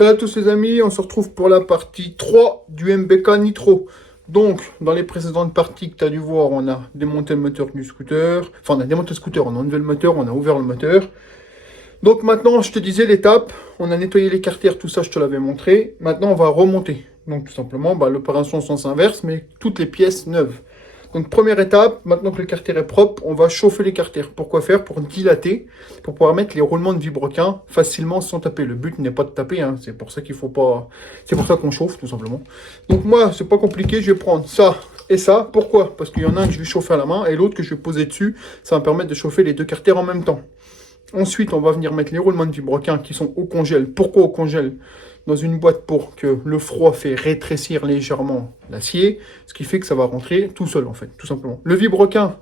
Salut à tous les amis, on se retrouve pour la partie 3 du MBK Nitro. Donc, dans les précédentes parties que tu as dû voir, on a démonté le moteur du scooter. Enfin, on a démonté le scooter, on a enlevé le moteur, on a ouvert le moteur. Donc maintenant, je te disais l'étape, on a nettoyé les carters, tout ça, je te l'avais montré. Maintenant, on va remonter. Donc tout simplement, l'opération en sens inverse, mais toutes les pièces neuves. Donc première étape, maintenant que le carter est propre, on va chauffer les carters. Pourquoi faire? Pour dilater, pour pouvoir mettre les roulements de vilebrequin facilement sans taper. Le but n'est pas de taper, hein. C'est pour ça qu'il faut pas. C'est pour ça qu'on chauffe, tout simplement. Donc moi, c'est pas compliqué, je vais prendre ça et ça. Pourquoi? Parce qu'il y en a un que je vais chauffer à la main et l'autre que je vais poser dessus. Ça va me permettre de chauffer les deux carters en même temps. Ensuite, on va venir mettre les roulements de vilebrequin qui sont au congèle. Pourquoi au congèle? Dans une boîte pour que le froid fait rétrécir légèrement l'acier, ce qui fait que ça va rentrer tout seul en fait, tout simplement. Le vilebrequin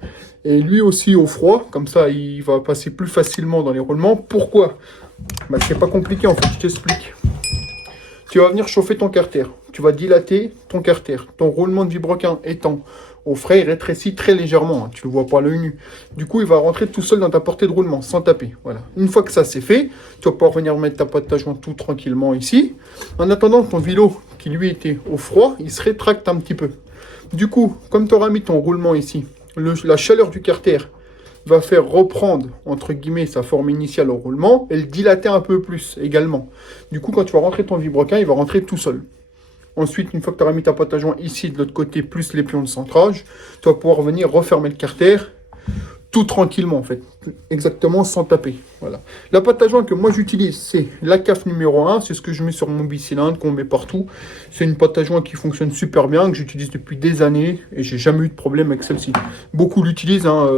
est lui aussi au froid, comme ça il va passer plus facilement dans les roulements. Pourquoi? C'est pas compliqué en fait, je t'explique. Tu vas venir chauffer ton carter, tu vas dilater ton carter. Ton roulement de vilebrequin étant au frais, il rétrécit très légèrement, hein, tu le vois pas à l'œil nu. Du coup, il va rentrer tout seul dans ta portée de roulement, sans taper. Voilà. Une fois que ça c'est fait, tu vas pouvoir venir mettre ta pâte à joint tout tranquillement ici. En attendant, ton vélo, qui lui était au froid, il se rétracte un petit peu. Du coup, comme tu auras mis ton roulement ici, la chaleur du carter va faire reprendre, entre guillemets, sa forme initiale au roulement et le dilater un peu plus également. Du coup, quand tu vas rentrer ton vilebrequin, il va rentrer tout seul. Ensuite, une fois que tu auras mis ta pâte à joint ici, de l'autre côté, plus les pions de centrage, tu vas pouvoir venir refermer le carter tout tranquillement, en fait. Exactement, sans taper. Voilà. La pâte à joint que moi j'utilise, c'est la CAF numéro 1. C'est ce que je mets sur mon bicylindre, qu'on met partout. C'est une pâte à joint qui fonctionne super bien, que j'utilise depuis des années, et j'ai jamais eu de problème avec celle-ci. Beaucoup l'utilisent, hein,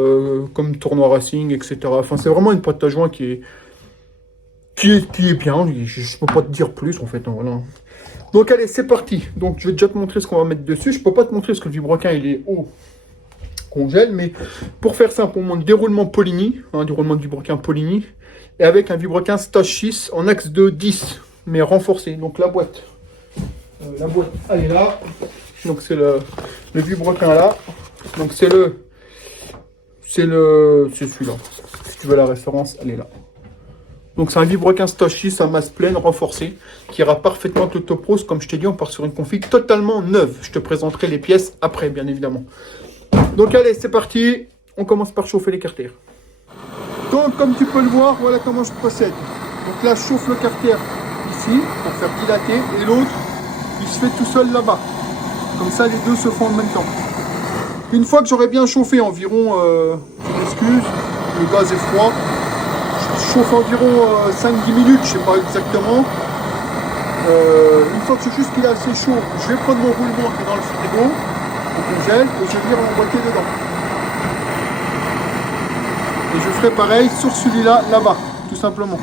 comme tournoi racing, etc. Enfin, c'est vraiment une pâte à joint qui est bien. Je ne peux pas te dire plus, en fait. Hein, voilà. Donc allez, c'est parti. Donc je vais déjà te montrer ce qu'on va mettre dessus. Je peux pas te montrer ce que le vilebrequin il est au congèle, mais pour faire simple, on monte déroulement Poligny, déroulement de vilebrequin Poligny, et avec un vilebrequin Stage 6 en axe de 10, mais renforcé. Donc la boîte, elle est là. Donc c'est le vilebrequin là. Donc c'est celui-là. Si tu veux la référence, elle est là. Donc c'est un vilebrequin Stage 6 à masse pleine renforcée qui ira parfaitement tout au pros. Comme je t'ai dit, on part sur une config totalement neuve. Je te présenterai les pièces après, bien évidemment. Donc allez, c'est parti. On commence par chauffer les carters. Donc comme tu peux le voir, voilà comment je procède. Donc là, je chauffe le carter ici pour faire dilater et l'autre, il se fait tout seul là-bas. Comme ça, les deux se font en même temps. Une fois que j'aurai bien chauffé environ, je m'excuse, le gaz est froid. Je chauffe environ 5-10 minutes, je ne sais pas exactement. Une fois que c'est juste qu'il est assez chaud, je vais prendre mon roulement qui est dans le frigo, au congèle, et je vais venir l'emboîter dedans. Et je ferai pareil sur celui-là, là-bas, tout simplement.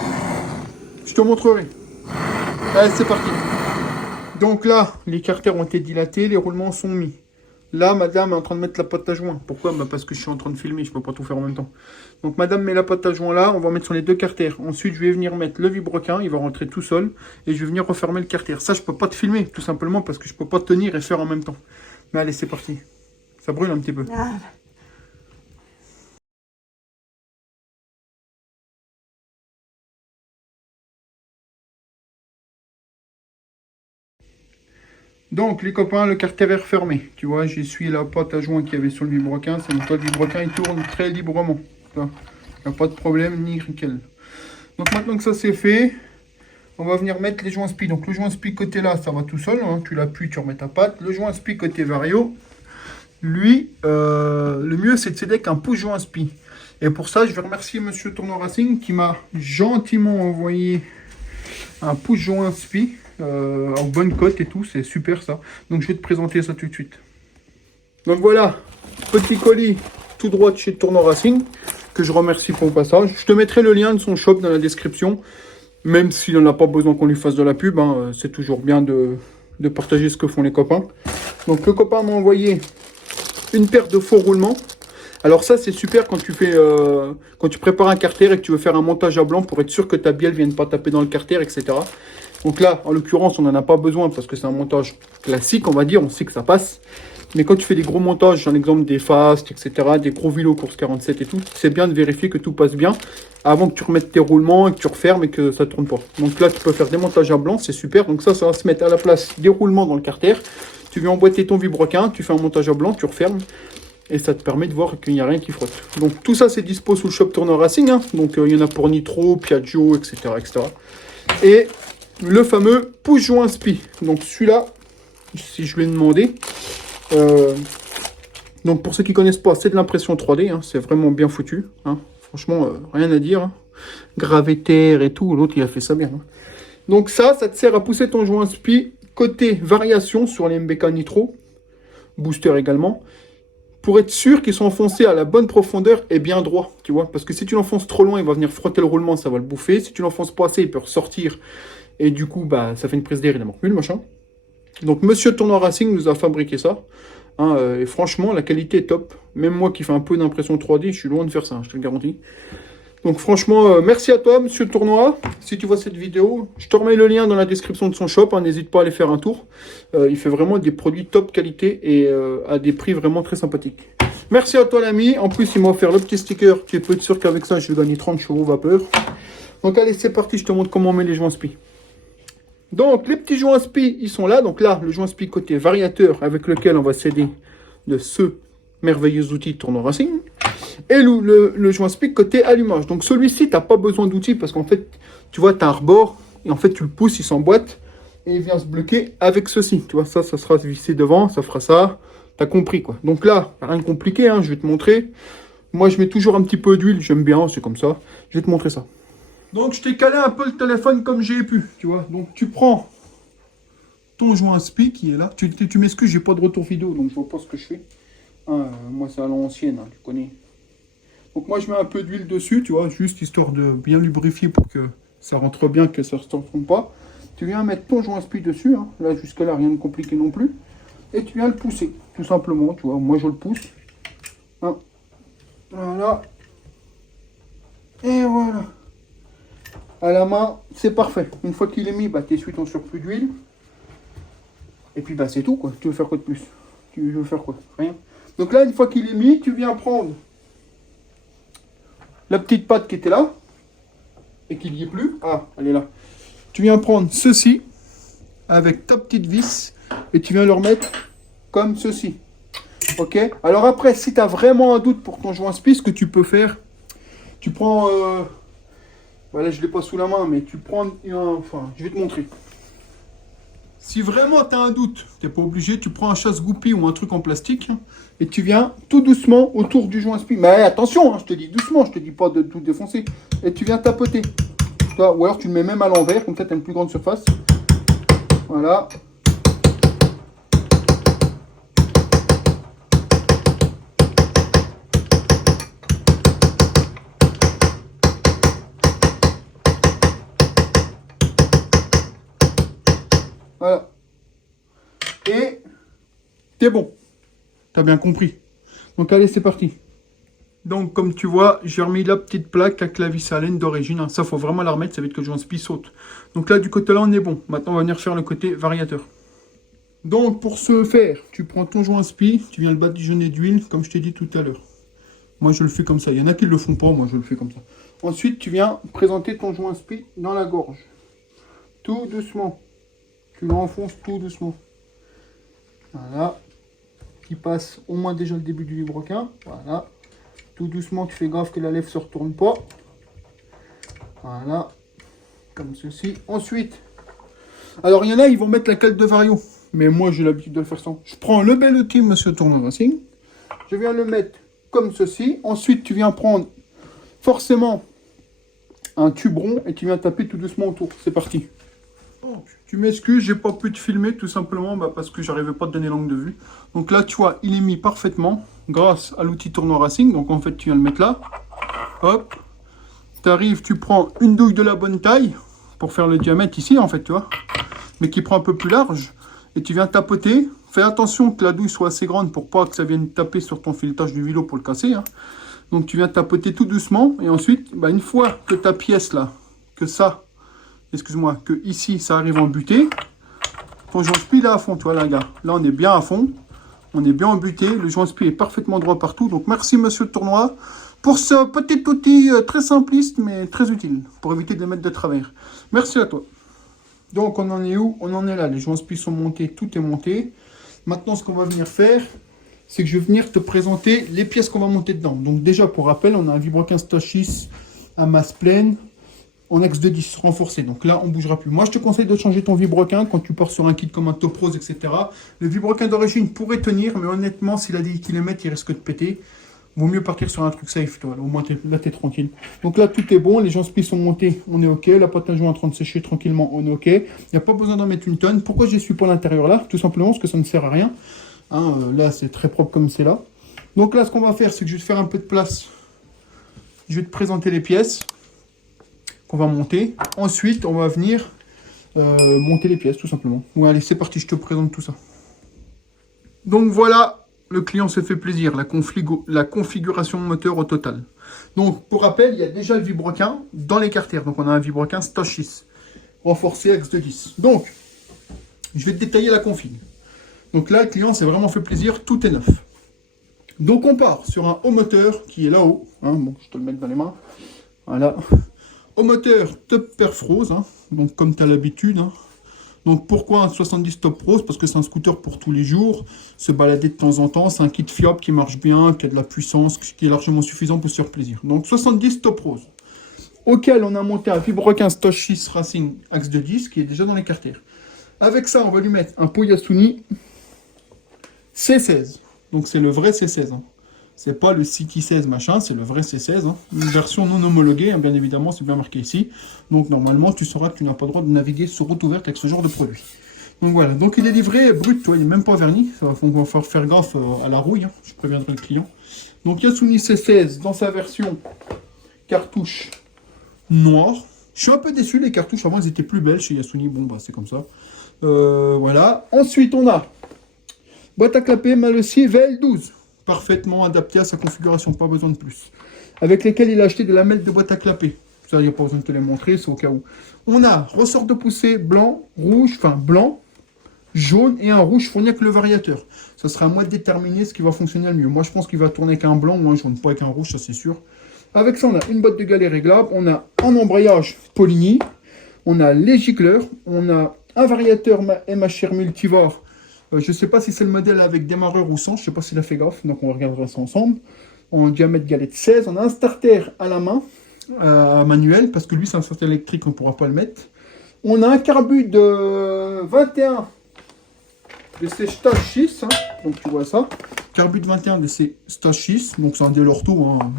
Je te montrerai. Allez, c'est parti. Donc là, les carters ont été dilatés, les roulements sont mis. Là, madame est en train de mettre la pâte à joint. Pourquoi? Parce que je suis en train de filmer, je ne peux pas tout faire en même temps. Donc madame met la pâte à joint là, on va mettre sur les deux carters. Ensuite, je vais venir mettre le vilebrequin, il va rentrer tout seul. Et je vais venir refermer le carter. Ça, je ne peux pas te filmer, tout simplement, parce que je ne peux pas tenir et faire en même temps. Mais allez, c'est parti. Ça brûle un petit peu. Ah. Donc les copains, le carter est refermé. Tu vois, j'essuie la pâte à joint qu'il y avait sur le vilebrequin. C'est le vilebrequin, il tourne très librement. Il n'y a pas de problème, ni nickel. Donc maintenant que ça c'est fait, on va venir mettre les joints spi. Donc le joint spi côté là, ça va tout seul. Hein. Tu l'appuies, tu remets ta patte. Le joint spi côté vario, lui, le mieux c'est de s'aider avec un pouce joint spi. Et pour ça, je vais remercier Monsieur Tournoi Racing qui m'a gentiment envoyé un pouce joint spi. En bonne cote et tout, c'est super ça. Donc je vais te présenter ça tout de suite. Donc voilà, petit colis tout droit de chez Tournoi Racing, que je remercie pour le passage. Je te mettrai le lien de son shop dans la description, même s'il n'en a pas besoin qu'on lui fasse de la pub, hein, c'est toujours bien de partager ce que font les copains. Donc le copain m'a envoyé une paire de faux roulements. Alors ça c'est super quand tu fais quand tu prépares un carter et que tu veux faire un montage à blanc pour être sûr que ta bielle ne vienne pas taper dans le carter, etc. Donc là, en l'occurrence, on n'en a pas besoin parce que c'est un montage classique, on va dire, on sait que ça passe. Mais quand tu fais des gros montages, j'ai un exemple des Fast, etc., des gros vélos course 47 et tout, c'est bien de vérifier que tout passe bien avant que tu remettes tes roulements et que tu refermes et que ça ne tourne pas. Donc là, tu peux faire des montages à blanc, c'est super. Donc ça va se mettre à la place des roulements dans le carter. Tu viens emboîter ton vibroquin, tu fais un montage à blanc, tu refermes. Et ça te permet de voir qu'il n'y a rien qui frotte. Donc tout ça, c'est dispo sous le shop Tourner Racing. Hein. Donc il y en a pour Nitro, Piaggio, etc., etc. Et le fameux push-joint spi. Donc celui-là, si je lui ai demandé. Donc pour ceux qui ne connaissent pas, c'est de l'impression 3D. Hein. C'est vraiment bien foutu. Hein. Franchement, rien à dire. Hein. Gravétaire et tout. L'autre, il a fait ça bien. Hein. Donc ça te sert à pousser ton joint spi côté variation sur les MBK Nitro. Booster également. Pour être sûr qu'ils sont enfoncés à la bonne profondeur et bien droit, tu vois. Parce que si tu l'enfonces trop loin, il va venir frotter le roulement, ça va le bouffer. Si tu l'enfonces pas assez, il peut ressortir. Et du coup, bah, ça fait une prise d'air, il n'en manque plus, le machin. Donc, Monsieur Tourner Racing nous a fabriqué ça. Hein, et franchement, la qualité est top. Même moi qui fais un peu d'impression 3D, je suis loin de faire ça, hein, je te le garantis. Donc franchement, merci à toi, Monsieur Tournois. Si tu vois cette vidéo, je te remets le lien dans la description de son shop. Hein, n'hésite pas à aller faire un tour. Il fait vraiment des produits top qualité et à des prix vraiment très sympathiques. Merci à toi, l'ami. En plus, il m'a offert le petit sticker. Tu peux être sûr qu'avec ça, je vais gagner 30 chevaux vapeur. Donc allez, c'est parti. Je te montre comment on met les joints spi. Donc, les petits joints spi, ils sont là. Donc là, le joint spi côté variateur avec lequel on va s'aider de ce merveilleux outil Tourner Racing. Et le joint spi côté allumage. Donc celui-ci, tu n'as pas besoin d'outils parce qu'en fait, tu vois, tu as un rebord et en fait, tu le pousses, il s'emboîte et il vient se bloquer avec ceci. Tu vois, ça sera vissé devant, ça fera ça. Tu as compris quoi. Donc là, rien de compliqué, hein, je vais te montrer. Moi, je mets toujours un petit peu d'huile, j'aime bien, c'est comme ça. Je vais te montrer ça. Donc, je t'ai calé un peu le téléphone comme j'ai pu, tu vois. Donc, tu prends ton joint spi qui est là. Tu m'excuses, j'ai pas de retour vidéo, donc je vois pas ce que je fais. Moi, c'est à l'ancienne, hein, tu connais. Donc moi je mets un peu d'huile dessus, tu vois, juste histoire de bien lubrifier pour que ça rentre bien, que ça ne se transforme pas. Tu viens mettre ton joint spi dessus, hein. Là jusqu'à là rien de compliqué non plus. Et tu viens le pousser, tout simplement, tu vois, moi je le pousse. Hein. Voilà. Et voilà. À la main, c'est parfait. Une fois qu'il est mis, bah, tu essuies ton surplus d'huile. Et puis bah c'est tout quoi, tu veux faire quoi de plus? Tu veux faire quoi? Rien. Donc là, une fois qu'il est mis, tu viens prendre la petite patte qui était là, et qu'il n'y est plus. Ah, elle est là. Tu viens prendre ceci, avec ta petite vis, et tu viens le remettre comme ceci. Ok? Alors après, si tu as vraiment un doute pour ton joint spi, ce que tu peux faire, tu prends... voilà, je ne l'ai pas sous la main, mais tu prends... Enfin, je vais te montrer. Si vraiment tu as un doute, tu n'es pas obligé, tu prends un chasse-goupille ou un truc en plastique et tu viens tout doucement autour du joint spi. Mais attention, hein, je te dis doucement, je te dis pas de tout défoncer. Et tu viens tapoter. Ou alors tu le mets même à l'envers, comme ça tu as une plus grande surface. Voilà. Voilà. Et t'es bon. T'as bien compris. Donc allez, c'est parti. Donc comme tu vois, j'ai remis la petite plaque avec la vis à laine d'origine. Hein. Ça, faut vraiment la remettre, ça va être que le joint spi saute. Donc là, du côté là, on est bon. Maintenant, on va venir faire le côté variateur. Donc pour ce faire, tu prends ton joint spi, tu viens le badigeonner d'huile, comme je t'ai dit tout à l'heure. Moi, je le fais comme ça. Il y en a qui ne le font pas, moi, je le fais comme ça. Ensuite, tu viens présenter ton joint spi dans la gorge. Tout doucement. Tu l'enfonces tout doucement. Voilà. Qui passe au moins déjà le début du vibroquin. Voilà. Tout doucement, tu fais gaffe que la lèvre ne se retourne pas. Voilà. Comme ceci. Ensuite, alors il y en a, ils vont mettre la cale de vario. Mais moi, j'ai l'habitude de le faire sans. Je prends le bel outil, Monsieur Tourner Racing. Je viens le mettre comme ceci. Ensuite, tu viens prendre forcément un tube rond et tu viens taper tout doucement autour. C'est parti. Donc, tu m'excuses, j'ai pas pu te filmer tout simplement parce que j'arrivais pas à te donner l'angle de vue. Donc là, tu vois, il est mis parfaitement grâce à l'outil Tourner Racing. Donc en fait, tu viens le mettre là. Hop. Tu arrives, tu prends une douille de la bonne taille pour faire le diamètre ici, en fait, tu vois. Mais qui prend un peu plus large. Et tu viens tapoter. Fais attention que la douille soit assez grande pour pas que ça vienne taper sur ton filetage du vélo pour le casser. Hein. Donc tu viens tapoter tout doucement. Et ensuite, une fois que ta pièce là, que ça... Excuse-moi, que ici ça arrive en butée, ton joint spi là à fond, tu vois là, gars. Là on est bien à fond. On est bien embuté. Le joint spi est parfaitement droit partout. Donc merci monsieur le tournoi pour ce petit outil très simpliste mais très utile pour éviter de les mettre de travers. Merci à toi. Donc on en est où? On en est là. Les joints spi sont montés. Tout est monté. Maintenant ce qu'on va venir faire, c'est que je vais venir te présenter les pièces qu'on va monter dedans. Donc déjà pour rappel, on a un vibroquin Stoch 6 à masse pleine en axe de 10 renforcé. Donc là, on ne bougera plus. Moi, je te conseille de changer ton vibroquin quand tu pars sur un kit comme un Top Rose, etc. Le vibroquin d'origine pourrait tenir, mais honnêtement, s'il a des kilomètres, il risque de péter. Vaut mieux partir sur un truc safe, toi. Là, au moins, là, tu es tranquille. Donc là, tout est bon. Les gens spi sont montés, on est OK. La pâte à joint est en train de sécher tranquillement, on est OK. Il n'y a pas besoin d'en mettre une tonne. Pourquoi je ne suis pas à l'intérieur là? Tout simplement parce que ça ne sert à rien. Hein, là, c'est très propre comme c'est là. Donc là, ce qu'on va faire, c'est que je vais te faire un peu de place. Je vais te présenter les pièces qu'on va monter. Ensuite, on va venir monter les pièces, tout simplement. Bon, allez, c'est parti, je te présente tout ça. Donc voilà, le client se fait plaisir, la configuration moteur au total. Donc, pour rappel, il y a déjà le vibroquin dans les carters. Donc, on a un vibroquin Stoch 6, renforcé axe de 10. Donc, je vais te détailler la config. Donc là, le client s'est vraiment fait plaisir, tout est neuf. Donc, on part sur un haut moteur qui est là-haut. Hein, bon, je te le mets dans les mains. Voilà. Au moteur Top Perf Rose, hein, donc comme tu as l'habitude. Hein. Donc pourquoi un 70 Top Rose? Parce que c'est un scooter pour tous les jours, se balader de temps en temps, c'est un kit fiable qui marche bien, qui a de la puissance, qui est largement suffisant pour se faire plaisir. Donc 70 Top Rose, auquel on a monté un vibroquin Stoch 6 Racing axe de 10, qui est déjà dans les carters. Avec ça, on va lui mettre un pot Yasuni C16, donc c'est le vrai C16. Hein. C'est pas le City 16 machin, c'est le vrai C16. Hein. Une version non homologuée, hein, bien évidemment, c'est bien marqué ici. Donc normalement, tu sauras que tu n'as pas le droit de naviguer sur route ouverte avec ce genre de produit. Donc voilà, donc il est livré brut, toi, il n'est même pas verni. On va falloir faire gaffe à la rouille, hein. Je préviendrai le client. Donc Yasuni C16 dans sa version cartouche noire. Je suis un peu déçu, les cartouches avant, elles étaient plus belles chez Yasuni. Bon, bah c'est comme ça. Voilà. Ensuite, on a boîte à clapper Malossi VL12. Parfaitement adapté à sa configuration, pas besoin de plus. Avec lesquels il a acheté des lamelles de boîte à clapper. Ça, il n'y a pas besoin de te les montrer, c'est au cas où. On a ressort de poussée blanc, rouge, enfin blanc, jaune et un rouge fourni avec le variateur. Ça sera à moi de déterminer ce qui va fonctionner le mieux. Moi, je pense qu'il va tourner avec un blanc ou un jaune, pas avec un rouge, ça c'est sûr. Avec ça, on a une boîte de galets réglable, on a un embrayage Poligny, on a les gicleurs, on a un variateur MHR Multivar. Je ne sais pas si c'est le modèle avec démarreur ou sans, je ne sais pas s'il a fait gaffe, donc on regardera ça ensemble. En diamètre galette 16, on a un starter à la main, manuel, parce que lui c'est un starter électrique, on ne pourra pas le mettre. On a un carbu de 21 de ces Stoch 6, hein, donc tu vois ça. Carbu de 21 de ces Stoch 6, donc c'est un Delorto, hein,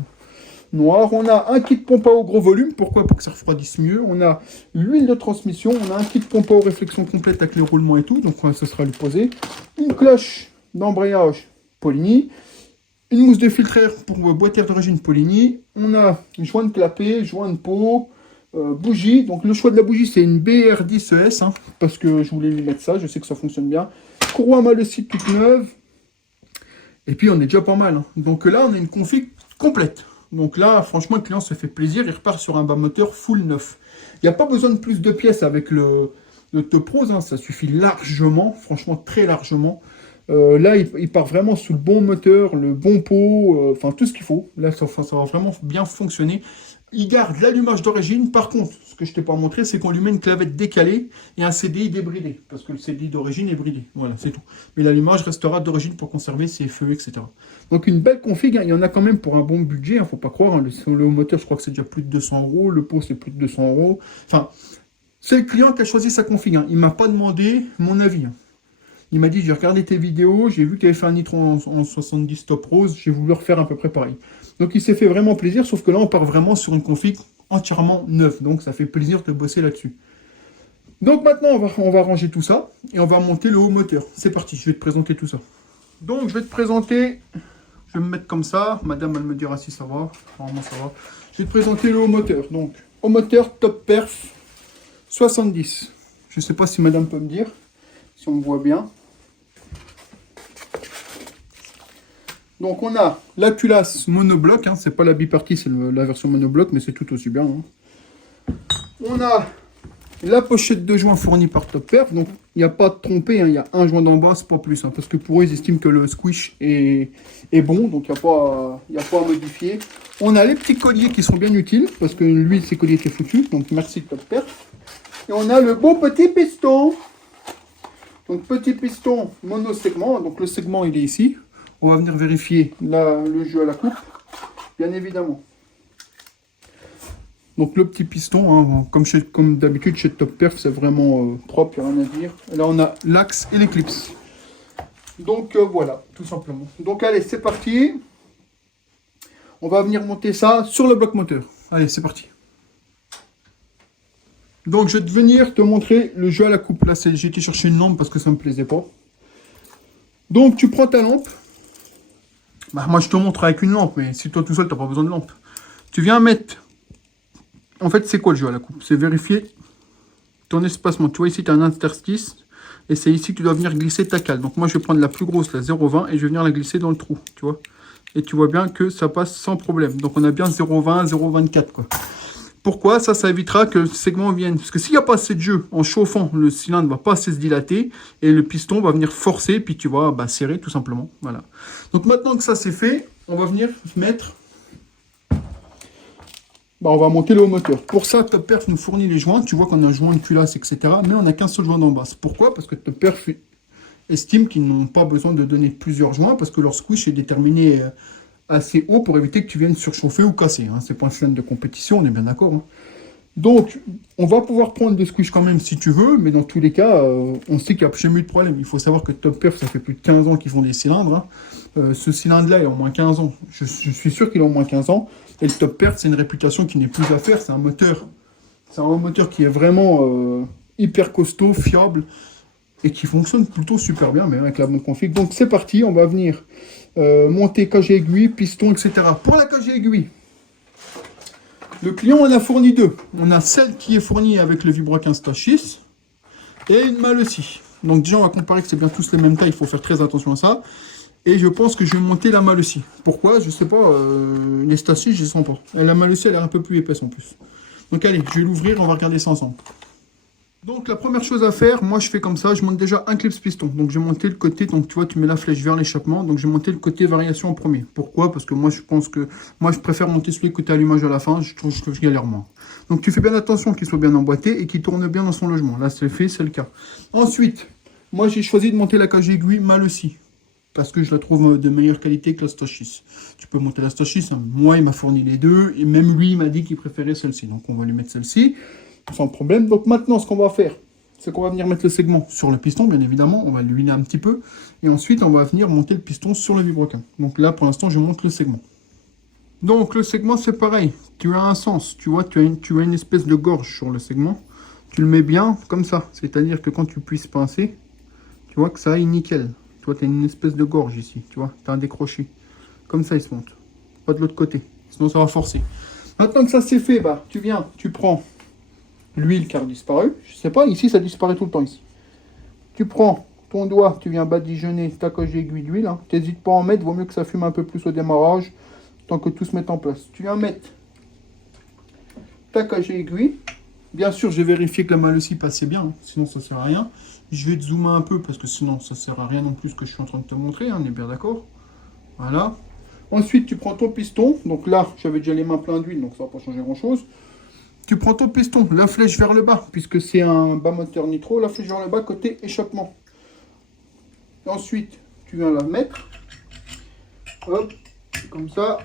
noir. On a un kit pompe à eau gros volume. Pourquoi? Pour que ça refroidisse mieux. On a l'huile de transmission. On a un kit pompe à eau réflexion complète avec les roulements et tout. Donc ça sera lui poser. Une cloche d'embrayage Poligny. Une mousse de filtre air pour boîtière d'origine Poligny. On a joint de clapet, joint de pot, bougie. Donc le choix de la bougie c'est une BR10ES. Hein, parce que je voulais lui mettre ça. Je sais que ça fonctionne bien. Courroie Malossi toute neuve. Et puis on est déjà pas mal. Hein. Donc là on a une config complète. Donc là, franchement, le client se fait plaisir. Il repart sur un bas moteur full neuf. Il n'y a pas besoin de plus de pièces avec le Top Rose. Hein, ça suffit largement, franchement très largement. Là, il part vraiment sous le bon moteur, le bon pot, enfin tout ce qu'il faut. Là, ça va vraiment bien fonctionner. Il garde l'allumage d'origine. Par contre, ce que je ne t'ai pas montré, c'est qu'on lui met une clavette décalée et un CDI débridé. Parce que le CDI d'origine est bridé. Voilà, c'est tout. Mais l'allumage restera d'origine pour conserver ses feux, etc. Donc une belle config. Hein. Il y en a quand même pour un bon budget. Il ne faut pas croire. Hein. Le moteur, je crois que c'est déjà plus de 200 €. Le pot, c'est plus de 200 €. Enfin, c'est le client qui a choisi sa config. Hein. Il ne m'a pas demandé mon avis. Hein. Il m'a dit, j'ai regardé tes vidéos, j'ai vu que tu avais fait un nitro en 70 Top Rose, j'ai voulu refaire à peu près pareil. Donc il s'est fait vraiment plaisir, sauf que là on part vraiment sur une config entièrement neuve, donc ça fait plaisir de bosser là-dessus. Donc maintenant on va ranger tout ça, et on va monter le haut moteur. C'est parti, je vais te présenter tout ça. Donc je vais te présenter, je vais me mettre comme ça, madame elle me dira si ça va, normalement ça va. Je vais te présenter le haut moteur, donc haut moteur Top Perf 70. Je ne sais pas si madame peut me dire, si on me voit bien. Donc on a la culasse monobloc, hein, c'est pas la bipartie, c'est la version monobloc, mais c'est tout aussi bien. Hein. On a La pochette de joint fournie par Top Perf. Donc, il n'y a pas de trompé, hein, il y a un joint d'en bas, c'est pas plus. Hein, parce que pour eux, ils estiment que le squish est bon. Donc, il n'y a pas à modifier. On a les petits colliers qui sont bien utiles. Parce que lui, ses colliers étaient foutus. Donc, merci Top Perf. Et on a le beau petit piston. Donc, petit piston monosegment. Donc, le segment, il est ici. On va venir vérifier là, le jeu à la coupe. Bien évidemment. Donc le petit piston, hein, comme d'habitude chez Top Perf, c'est vraiment propre, il n'y a rien à dire. Et là on a l'axe et l'éclipse. Donc voilà, tout simplement. Donc allez, c'est parti. On va venir monter ça sur le bloc moteur. Allez, c'est parti. Donc je vais venir te montrer le jeu à la coupe. Là, j'ai été chercher une lampe parce que ça ne me plaisait pas. Donc tu prends ta lampe. Bah, moi je te montre avec une lampe, mais si toi tout seul, tu n'as pas besoin de lampe. Tu viens mettre... En fait, c'est quoi le jeu à la coupe? C'est vérifier ton espacement. Tu vois, ici, tu as un interstice. Et c'est ici que tu dois venir glisser ta cale. Donc, moi, je vais prendre la plus grosse, la 0,20, et je vais venir la glisser dans le trou. Tu vois? Et tu vois bien que ça passe sans problème. Donc, on a bien 0,20, 0,24, quoi. Pourquoi? Ça évitera que le segment vienne. Parce que s'il n'y a pas assez de jeu, en chauffant, le cylindre ne va pas assez se dilater. Et le piston va venir forcer, puis tu vas serrer, tout simplement. Voilà. Donc, maintenant que ça, c'est fait, on va venir mettre... on va monter le haut moteur. Pour ça, Top Perf nous fournit les joints. Tu vois qu'on a un joint de culasse, etc. Mais on n'a qu'un seul joint d'en bas. Pourquoi? Parce que Top Perf estime qu'ils n'ont pas besoin de donner plusieurs joints parce que leur squish est déterminé assez haut pour éviter que tu viennes surchauffer ou casser. Hein. C'est pas un cylindre de compétition, on est bien d'accord. Hein. Donc, on va pouvoir prendre des squish quand même si tu veux, mais dans tous les cas, on sait qu'il n'y a jamais eu de problème. Il faut savoir que Top Perf, ça fait plus de 15 ans qu'ils font des cylindres. Hein. Ce cylindre-là, il a au moins 15 ans. Je suis sûr qu'il a au moins 15 ans. Et le Top Perf, c'est une réputation qui n'est plus à faire. C'est un moteur qui est vraiment hyper costaud, fiable et qui fonctionne plutôt super bien, mais avec la bonne config. Donc c'est parti, on va venir monter cage aiguille, piston, etc. Pour la cage aiguille, le client en a fourni deux. On a celle qui est fournie avec le Vibra 15 6 et une malle aussi. Donc déjà, on va comparer que c'est bien tous les mêmes tailles. Il faut faire très attention à ça. Et je pense que je vais monter la malle aussi. Pourquoi? Je sais pas. Les Stassis, je ne sens pas. Et la malle aussi, elle est un peu plus épaisse en plus. Donc allez, je vais l'ouvrir, on va regarder ça ensemble. Donc la première chose à faire, moi je fais comme ça, je monte déjà un clips piston. Donc je vais monter le côté, donc tu vois, tu mets la flèche vers l'échappement. Donc je vais monter le côté variation en premier. Pourquoi? Parce que moi je préfère monter celui côté allumage à la fin, je trouve que je galère moins. Donc tu fais bien attention qu'il soit bien emboîté et qu'il tourne bien dans son logement. Là c'est fait, c'est le cas. Ensuite, moi j'ai choisi de monter la cage aiguille malle aussi. Parce que je la trouve de meilleure qualité que la Stachys. Tu peux monter la Stachys, hein. Moi il m'a fourni les deux, et même lui il m'a dit qu'il préférait celle-ci. Donc on va lui mettre celle-ci, sans problème. Donc maintenant ce qu'on va faire, c'est qu'on va venir mettre le segment sur le piston, bien évidemment, on va l'huiler un petit peu, et ensuite on va venir monter le piston sur le vibroquin. Donc là pour l'instant je monte le segment. Donc le segment c'est pareil, tu as un sens, tu vois, tu as une espèce de gorge sur le segment, tu le mets bien comme ça, c'est-à-dire que quand tu puisses pincer, tu vois que ça aille nickel. Tu as une espèce de gorge ici, tu vois, tu as un décroché. Comme ça, il se monte. Pas de l'autre côté, sinon ça va forcer. Maintenant que ça c'est fait, tu viens, tu prends l'huile qui a disparu. Je sais pas, ici ça disparaît tout le temps ici. Tu prends ton doigt, tu viens badigeonner ta coche aiguille d'huile. Hein. T'hésites pas à en mettre, vaut mieux que ça fume un peu plus au démarrage, tant que tout se mette en place. Tu viens mettre ta coche aiguille. Bien sûr, j'ai vérifié que la malle aussi passait bien, hein, sinon ça sert à rien. Je vais te zoomer un peu parce que sinon ça sert à rien non plus ce que je suis en train de te montrer, hein, on est bien d'accord. Voilà. Ensuite, tu prends ton piston. Donc là, j'avais déjà les mains pleines d'huile, donc ça va pas changer grand chose. Tu prends ton piston, la flèche vers le bas, puisque c'est un bas moteur nitro, la flèche vers le bas côté échappement. Et ensuite, tu viens la mettre. Hop, comme ça.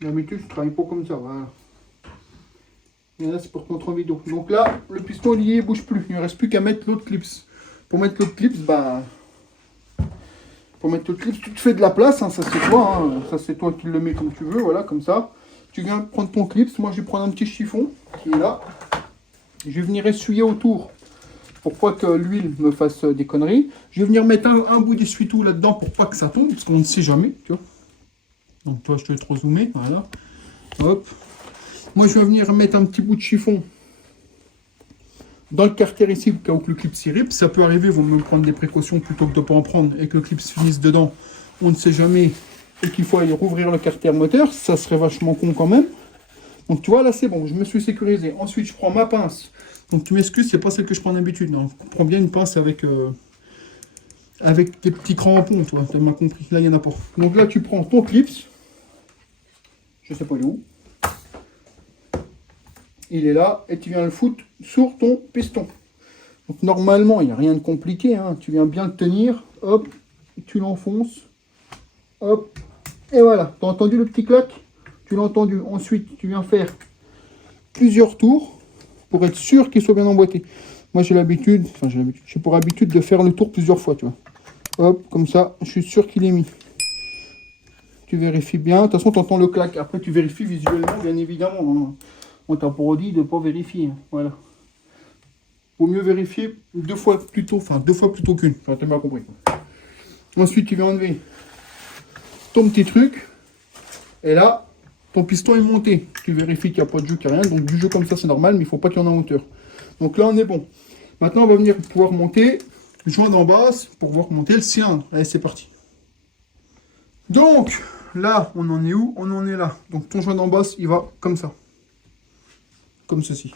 D'habitude, je travaille pas comme ça, voilà. Et là, c'est pour contre en vidéo. Donc là, le piston lié, il bouge plus. Il ne reste plus qu'à mettre l'autre clips. Pour mettre l'autre clips, tu te fais de la place, hein, ça c'est toi. Hein, ça c'est toi qui le mets comme tu veux, voilà, comme ça. Tu viens prendre ton clips. Moi, je vais prendre un petit chiffon qui est là. Je vais venir essuyer autour. Pour pas que l'huile me fasse des conneries. Je vais venir mettre un bout d'essuie-tout là-dedans pour pas que ça tombe, parce qu'on ne sait jamais, tu vois. Donc toi, je te laisse trop zoomer, voilà. Hop. Moi, je vais venir mettre un petit bout de chiffon dans le carter ici, au cas où le clip s'y rip. Ça peut arriver, vaut mieux prendre des précautions plutôt que de ne pas en prendre et que le clip se finisse dedans. on ne sait jamais, et qu'il faut aller rouvrir le carter moteur, ça serait vachement con quand même. Donc tu vois, là c'est bon, je me suis sécurisé. Ensuite, je prends ma pince. Donc tu m'excuses, c'est pas celle que je prends d'habitude. Non, je prends bien une pince avec des petits crampons, toi, tu m'as compris. Là, il n'y en a pas. Donc là, tu prends ton clips. Je sais pas il est où. Il est là, et tu viens le foutre sur ton piston. Donc normalement, il n'y a rien de compliqué, hein. Tu viens bien le tenir, hop, tu l'enfonces, hop, et voilà. Tu as entendu le petit clac? Tu l'as entendu. Ensuite, tu viens faire plusieurs tours pour être sûr qu'il soit bien emboîté. Moi, j'ai pour habitude de faire le tour plusieurs fois, tu vois. Hop, comme ça, je suis sûr qu'il est mis. Tu vérifies bien. De toute façon, tu entends le clac. Après, tu vérifies visuellement, bien évidemment, hein. On t'a pas dit de ne pas vérifier, hein. Voilà. Vaut mieux vérifier deux fois plutôt qu'une. Enfin, tu m'as compris. Ensuite, tu vas enlever ton petit truc. Et là, ton piston est monté. Tu vérifies qu'il n'y a pas de jeu, qu'il n'y a rien. Donc, du jeu comme ça, c'est normal, mais il ne faut pas qu'il y en ait en hauteur. Donc là, on est bon. Maintenant, on va venir pouvoir monter le joint d'en basse pour pouvoir monter le cylindre. Allez, c'est parti. Donc, là, on en est où? On en est là. Donc, ton joint d'en basse, il va comme ça. Comme ceci.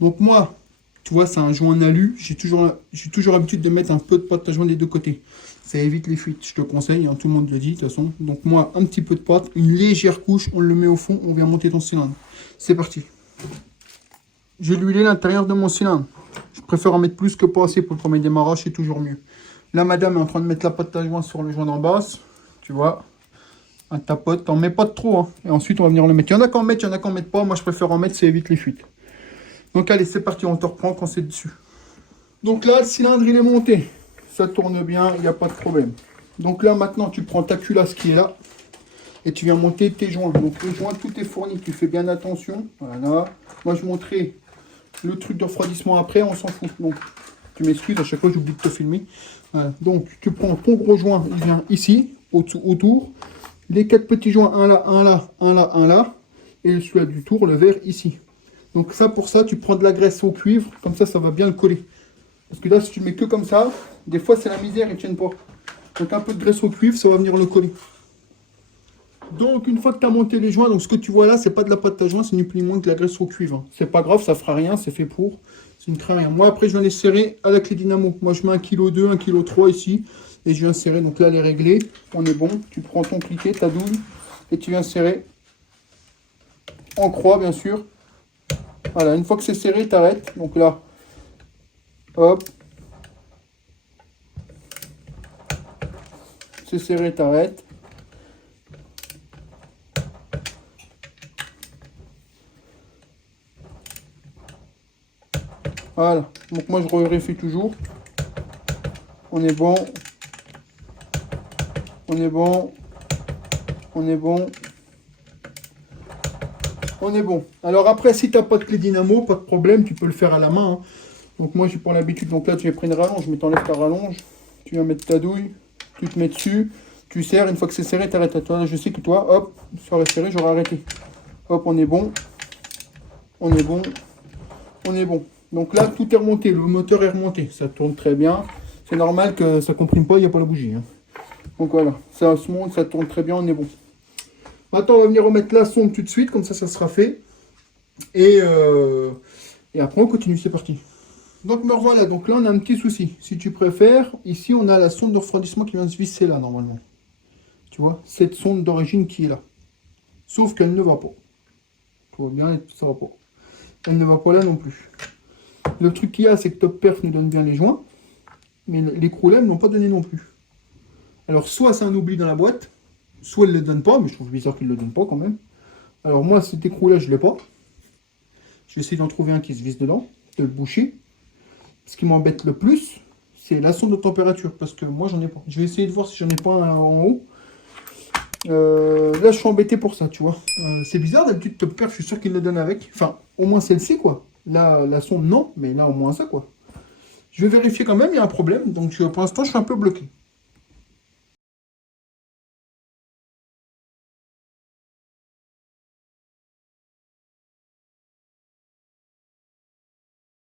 Donc, moi, tu vois, c'est un joint en alu. J'ai toujours l'habitude de mettre un peu de pâte à joint des deux côtés. Ça évite les fuites, je te conseille, hein, tout le monde le dit de toute façon. Donc moi, un petit peu de pâte, une légère couche, on le met au fond, on vient monter ton cylindre. C'est parti. Je vais huiler l'intérieur de mon cylindre. Je préfère en mettre plus que pas assez pour le premier démarrage, c'est toujours mieux. Là, madame est en train de mettre la pâte à joint sur le joint d'en basse. Tu vois, un tapote, t'en mets pas de trop. Hein. Et ensuite, on va venir le mettre. Il y en a qui en mettent, il y en a qui en mettent pas. Moi, je préfère en mettre, ça évite les fuites. Donc allez, c'est parti, on te reprend quand c'est dessus. Donc là, le cylindre, il est monté. Ça tourne bien, il n'y a pas de problème. Donc là, maintenant, tu prends ta culasse qui est là. Et tu viens monter tes joints. Donc les joints, tout est fourni. Tu fais bien attention. Voilà. Moi, je montrerai le truc de refroidissement après, on s'en fout. Donc, tu m'excuses, à chaque fois, j'oublie de te filmer. Voilà. Donc, tu prends ton gros joint, il vient ici, autour. Les 4 petits joints, un là, un là, un là, un là. Et celui-là du tour, le vert, ici. Donc ça, pour ça, tu prends de la graisse au cuivre. Comme ça va bien le coller. Parce que là, si tu mets que comme ça, des fois, c'est la misère, ils ne tiennent pas. Donc, un peu de graisse au cuivre, ça va venir le coller. Donc, une fois que tu as monté les joints, donc ce que tu vois là, c'est pas de la pâte à joint, c'est ni plus ni moins que de la graisse au cuivre. C'est pas grave, ça fera rien, c'est fait pour. Ça ne craint rien. Moi, après, je viens les serrer à la clé dynamo. Moi, je mets 1,2 kg, 1,3 kg ici. Et je viens serrer. Donc là, elle est réglée. On est bon. Tu prends ton cliquet, ta douille. Et tu viens serrer. En croix, bien sûr. Voilà, une fois que c'est serré, tu arrêtes. Donc là, hop. C'est serré, tu arrêtes. Voilà. Donc moi, je vérifie toujours. On est bon. On est bon. On est bon. On est bon. Alors après, si tu n'as pas de clé dynamo, pas de problème, tu peux le faire à la main. Hein. Donc moi, j'ai pas l'habitude. Donc là, tu viens prendre une rallonge, mais t'enlèves ta rallonge. Tu viens mettre ta douille. Tu te mets dessus. Tu serres. Une fois que c'est serré, tu arrêtes. Toi, je sais que toi, hop, ça aurait serré, j'aurais arrêté. Hop, on est bon. On est bon. On est bon. Donc là, tout est remonté. Le moteur est remonté. Ça tourne très bien. C'est normal que ça ne comprime pas, il n'y a pas la bougie. Hein. Donc voilà, ça se monte, ça tourne très bien, on est bon. Maintenant, on va venir remettre la sonde tout de suite, comme ça sera fait. Et après, on continue, c'est parti. Donc me revoilà, donc là, on a un petit souci. Si tu préfères, ici, on a la sonde de refroidissement qui vient se visser là, normalement. Tu vois, cette sonde d'origine qui est là. Sauf qu'elle ne va pas. Tu vois bien, ça va pas. Elle ne va pas là non plus. Le truc qu'il y a, c'est que Top Perf nous donne bien les joints. Mais les Crolem n'ont pas donné non plus. Alors, soit c'est un oubli dans la boîte, soit ils ne le donnent pas, mais je trouve bizarre qu'ils ne le donnent pas quand même. Alors, moi, cet écrou-là, je ne l'ai pas. Je vais essayer d'en trouver un qui se visse dedans, de le boucher. Ce qui m'embête le plus, c'est la sonde de température, parce que moi, j'en ai pas. Je vais essayer de voir si j'en ai pas un en haut. Là, je suis embêté pour ça, tu vois. C'est bizarre, d'habitude, Top Perf, je suis sûr qu'ils le donnent avec. Enfin, au moins celle-ci, quoi. Là, la sonde, non, mais là, au moins ça, quoi. Je vais vérifier quand même, il y a un problème. Donc, pour l'instant, je suis un peu bloqué.